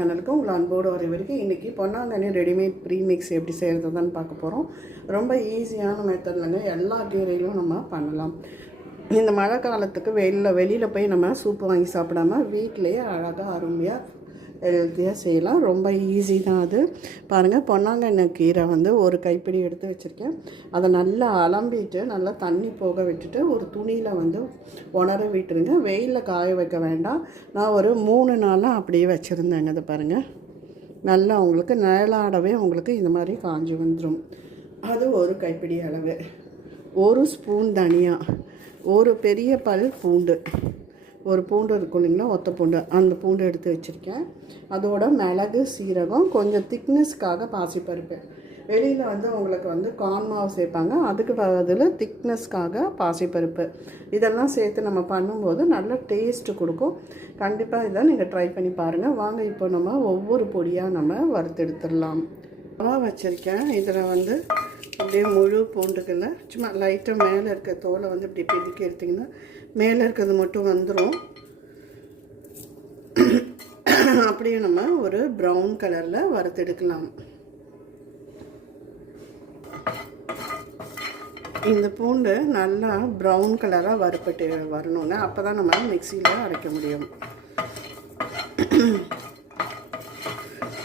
சேனலுக்கு உங்களை அன்போடு வர வரைக்கும் இன்றைக்கி பொன்னாங்கண்ணி ரெடிமேட் ப்ரீமிக்ஸ் எப்படி செய்கிறது தான் பார்க்க போகிறோம் ரொம்ப ஈஸியான மெத்தட்லங்க எல்லா கீரையிலும் நம்ம பண்ணலாம். இந்த மழை காலத்துக்கு வெளியில் வெளியில் போய் நம்ம சூப்பு வாங்கி சாப்பிடாம வீட்டிலேயே அழகாக அருமையாக ஹெல்த்தியாக செய்யலாம். ரொம்ப ஈஸி தான் அது. பாருங்கள் பொன்னாங்கண்ண கீரை வந்து ஒரு கைப்பிடி எடுத்து வச்சுருக்கேன். அதை நல்லா அலம்பிட்டு நல்லா தண்ணி போக விட்டுட்டு ஒரு துணியில் வந்து உணர விட்டுருங்க. வெயிலில் காய வைக்க வேண்டாம். நான் ஒரு மூணு நாளாக அப்படியே வச்சுருந்தேங்க அதை பாருங்கள் நல்லா உங்களுக்கு நிழலாடவே உங்களுக்கு இந்த மாதிரி காஞ்சி வந்துடும் அது ஒரு கைப்பிடி அளவு. ஒரு ஸ்பூன் தனியா. ஒரு பெரிய பல் பூண்டு. ஒரு பூண்டு இருக்கும் இல்லைங்களா ஒத்த பூண்டு. அந்த பூண்டு எடுத்து வச்சுருக்கேன். அதோட மிளகு சீரகம் கொஞ்சம் திக்னஸ்க்காக பாசிப்பருப்பு. வெளியில் வந்து உங்களுக்கு வந்து கார்ன் மாவு சேர்ப்பாங்க. அதுக்கு பதில் திக்னஸ்க்காக பாசிப்பருப்பு. இதெல்லாம் சேர்த்து நம்ம பண்ணும்போது நல்ல டேஸ்ட்டு கொடுக்கும். கண்டிப்பாக இதை நீங்கள் ட்ரை பண்ணி பாருங்கள் வாங்க இப்போ நம்ம ஒவ்வொரு பொடியாக நம்ம வறுத்தெடுத்துடலாம். வச்சுருக்கேன். இதில் வந்து அப்படியே முழு பூண்டுகளை சும்மா லைட்டாக மேலே இருக்க தோலை வந்து இப்படி பிதுக்கி எடுத்திங்கன்னா மேலே இருக்கிறது மட்டும் வந்துடும் அப்படியே நம்ம ஒரு ப்ரௌன் கலரில் வறுத்தெடுக்கலாம் இந்த பூண்டு நல்லா ப்ரௌன் கலராக வறுப்பட்டு வரணும்னு அப்போ தான் நம்ம மிக்சியில் அரைக்க முடியும்.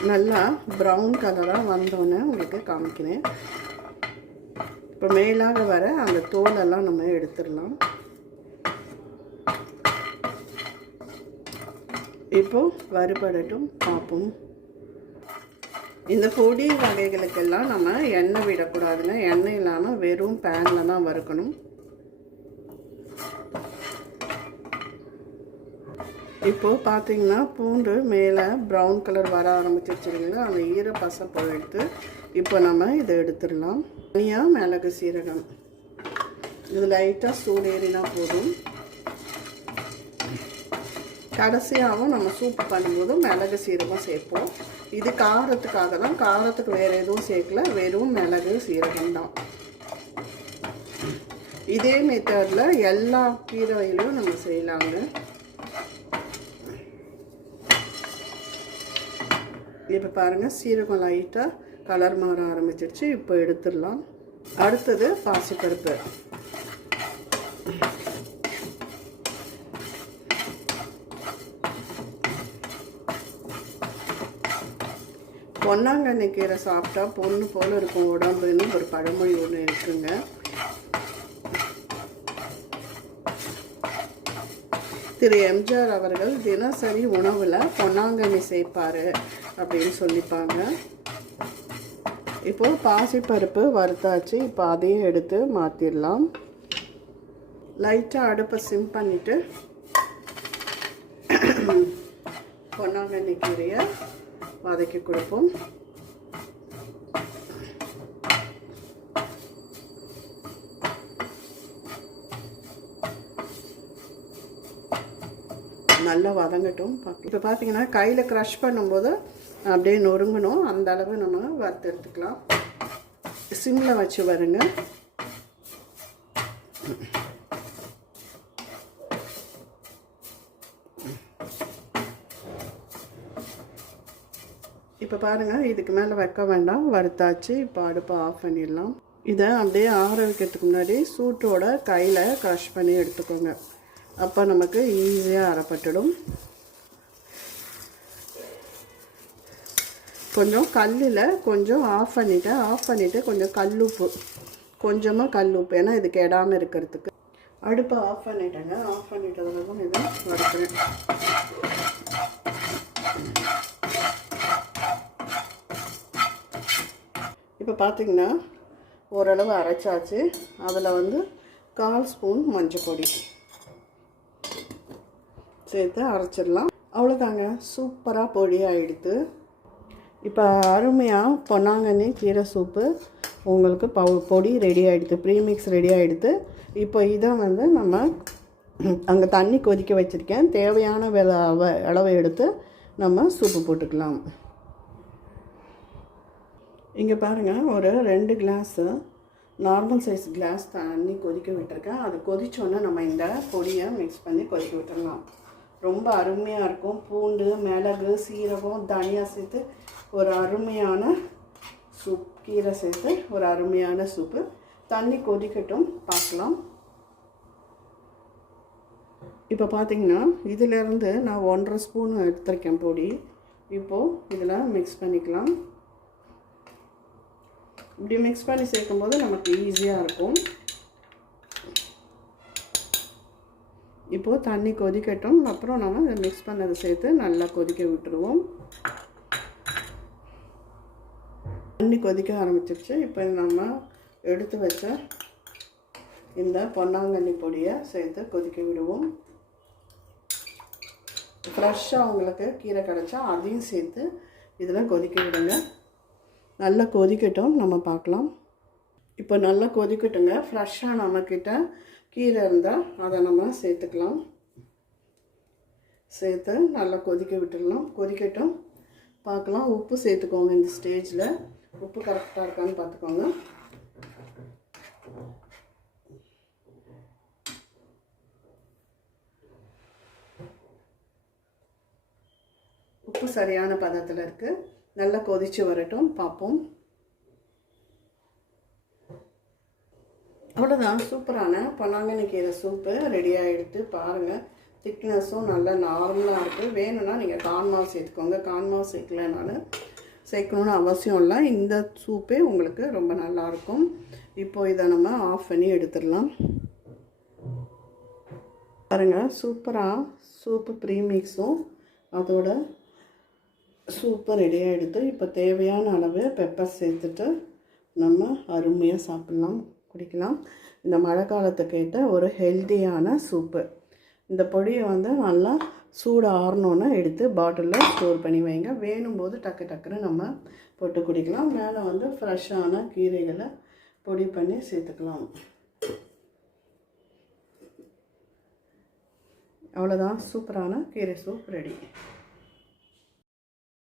நல்லா ப்ரௌன் கலராக வந்தோன்னே உங்களுக்கு காமிக்கிறேன். இப்போ மேலாக வர அந்த தோலெல்லாம் நம்ம எடுத்துடலாம். இப்போ வறுபடட்டும் பார்ப்போம். இந்த பொடி வகைகளுக்கெல்லாம் நம்ம எண்ணெய் விடக்கூடாதுங்க. எண்ணெய் இல்லாமல் வெறும் பேனில் தான் வறுக்கணும். இப்போது பார்த்தீங்கன்னா பூண்டு மேலே ப்ரௌன் கலர் வர ஆரம்பிச்சிருச்சுங்களா அந்த ஈர பசப்போ எடுத்து இப்போ நம்ம இதை எடுத்துடலாம். தனியாக மிளகு சீரகம். இது லைட்டாக சூடு ஏறினா போதும். கடைசியாகவும் நம்ம சூப்பு பண்ணும்போது மிளகு சீரகம் சேர்ப்போம். இது காரத்துக்காக தான். காரத்துக்கு வேறு எதுவும் சேர்க்கல. வெறும் மிளகு சீரகம் தான். இதே மெத்தடில் எல்லா கீரையிலும் நம்ம செய்யலாங்க. இப்போ பாருங்கள் சீரகம் லைட்டாக கலர் மாற ஆரம்பிச்சிருச்சு இப்போ எடுத்துடலாம். அடுத்தது பாசிப்பருப்பு. பொன்னாங்கண்ணி கீரை சாப்பிட்டா பொண்ணு போல் இருக்கும் உடம்புன்னு ஒரு பழமொழி ஒன்று இருக்குங்க. திரு எம்ஜிஆர் அவர்கள் தினசரி உணவில் பொன்னாங்கண்ணி சேர்ப்பார் அப்படின்னு சொல்லிப்பாங்க. இப்போது பாசிப்பருப்பு வறுத்தாச்சு. இப்போ அதையும் எடுத்து மாற்றிடலாம் லைட்டாக அடுப்பை சிம் பண்ணிவிட்டு பொன்னாங்கண்ணி கீரையை வதக்கி கொடுப்போம். நல்லா வதங்கட்டும். இப்போ பார்த்தீங்கன்னா கையில் க்ரஷ் பண்ணும்போது அப்படியே நொறுங்கணும். அந்த அளவு நம்ம வறுத்து எடுத்துக்கலாம். சிம்மில் வச்சு வருங்க இப்போ பாருங்கள் இதுக்கு மேலே வைக்க வேண்டாம். வறுத்தாச்சு. இப்போ அடுப்பை ஆஃப் பண்ணிடலாம். இதை அப்படியே ஆற வைக்கிறதுக்கு முன்னாடி சூட்டோட கையில் க்ரஷ் பண்ணி எடுத்துக்கோங்க. அப்போ நமக்கு ஈஸியாக அறப்பட்டுடும் கொஞ்சம் கல்லில் கொஞ்சம் ஆஃப் பண்ணிவிட்டேன் ஆஃப் பண்ணிவிட்டு கொஞ்சம் கல்லுப்பு. கொஞ்சமாக கல்லுப்பு ஏன்னா இது கெடாமல் இருக்கிறதுக்கு. அடுப்பை ஆஃப் பண்ணிட்டேங்க. ஆஃப் பண்ணிட்டதுக்கும் இதை வறுக்கிறேன். இப்போ பார்த்தீங்கன்னா ஓரளவு அரைச்சாச்சு. அதில் வந்து கால் ஸ்பூன் மஞ்சள் பொடி. சேர்த்து அரைச்சிடலாம். அவ்வளோதாங்க. சூப்பராக பொடி ஆகிடுது இப்போ அருமையாக பொன்னாங்கண்ணி கீரை சூப்பு உங்களுக்கு பவு பொடி ரெடி ஆகிடுது ப்ரீமிக்ஸ் ரெடி ஆகிடுது இப்போ இதை வந்து நம்ம அங்கே தண்ணி கொதிக்க வச்சுருக்கேன். தேவையான வில அளவை எடுத்து நம்ம சூப்பு போட்டுக்கலாம். இங்கே பாருங்கள் ஒரு ரெண்டு கிளாஸு நார்மல் சைஸ் கிளாஸ் தண்ணி கொதிக்க விட்டுருக்கேன். அது கொதிச்சோன்னே நம்ம இந்த பொடியை மிக்ஸ் பண்ணி கொதிக்க விட்டுடலாம் ரொம்ப அருமையாக இருக்கும். பூண்டு மிளகு சீரகம் தனியாக சேர்த்து ஒரு அருமையான சூப் கீரை சேர்த்து ஒரு அருமையான சூப்பு தண்ணி கொதிக்கட்டும். பார்க்கலாம். இப்போ பார்த்தீங்கன்னா இதிலேருந்து நான் ஒன்றரை ஸ்பூன் எடுத்திருக்கேன் பொடி. இப்போது இதில் மிக்ஸ் பண்ணிக்கலாம். இப்படி மிக்ஸ் பண்ணி சேர்க்கும்போது நமக்கு ஈஸியாக இருக்கும். இப்போது தண்ணி கொதிக்கட்டும். அப்புறம் நம்ம இதை மிக்ஸ் பண்ணதை சேர்த்து நல்லா கொதிக்க விட்டுருவோம். தண்ணி கொதிக்க ஆரம்பிச்சிருச்சு. இப்போ நம்ம எடுத்து வச்ச இந்த பொன்னாங்கண்ணி பொடியை சேர்த்து கொதிக்க விடுவோம். ஃப்ரெஷ்ஷாக உங்களுக்கு கீரை கிடச்சா அதையும் சேர்த்து இதில் கொதிக்க விடுங்க. நல்லா கொதிக்கட்டும். நம்ம பார்க்கலாம். இப்போ நல்லா கொதிக்கட்டுங்க. ஃப்ரெஷ்ஷாக நம்மக்கிட்ட கீரை இருந்தால் அதை நம்ம சேர்த்துக்கலாம். சேர்த்து நல்லா கொதிக்க விட்டுடலாம். கொதிக்கட்டும். பார்க்கலாம். உப்பு சேர்த்துக்கோங்க இந்த ஸ்டேஜில் உப்பு கரெக்டாக இருக்கான்னு பார்த்துக்கோங்க. உப்பு சரியான பதத்தில் இருக்குது நல்லா கொதித்து வரட்டும். பார்ப்போம். அவ்வளோதான் சூப்பரான. பொன்னாங்கண்ணி கீரை சூப்பு ரெடி எடுத்து பாருங்கள் திக்னஸும் நல்லா நார்மலாக இருக்குது வேணும்னா நீங்கள் கான்மாவு சேர்த்துக்கோங்க. கான்மாவு சேர்க்கலனாலும் சேர்க்கணுன்னு அவசியம் இல்லை. இந்த சூப்பே உங்களுக்கு ரொம்ப நல்லாயிருக்கும் இப்போது இதை நம்ம ஆஃப் பண்ணி எடுத்துடலாம். பாருங்கள் சூப்பராக சூப்பு ப்ரீமிக்ஸும் அதோட சூப்பர் ரெடியாக எடுத்து இப்போ தேவையான அளவு பெப்பர் சேர்த்துட்டு நம்ம அருமையாக சாப்பிட்லாம். குடிக்கலாம். இந்த மழை காலத்துக்கு ஏற்ற ஒரு ஹெல்த்தியான சூப்பு. இந்த பொடியை வந்து நல்லா சூடு ஆறணுன்னு எடுத்து பாட்டிலில் ஸ்டோர் பண்ணி வைங்க. வேணும் போது டக்கு டக்குன்னு நம்ம போட்டு குடிக்கலாம். மேலே வந்து ஃப்ரெஷ்ஷான கீரைகளை பொடி பண்ணி சேர்த்துக்கலாம். அவ்வளோதான் சூப்பரான கீரை சூப் ரெடி.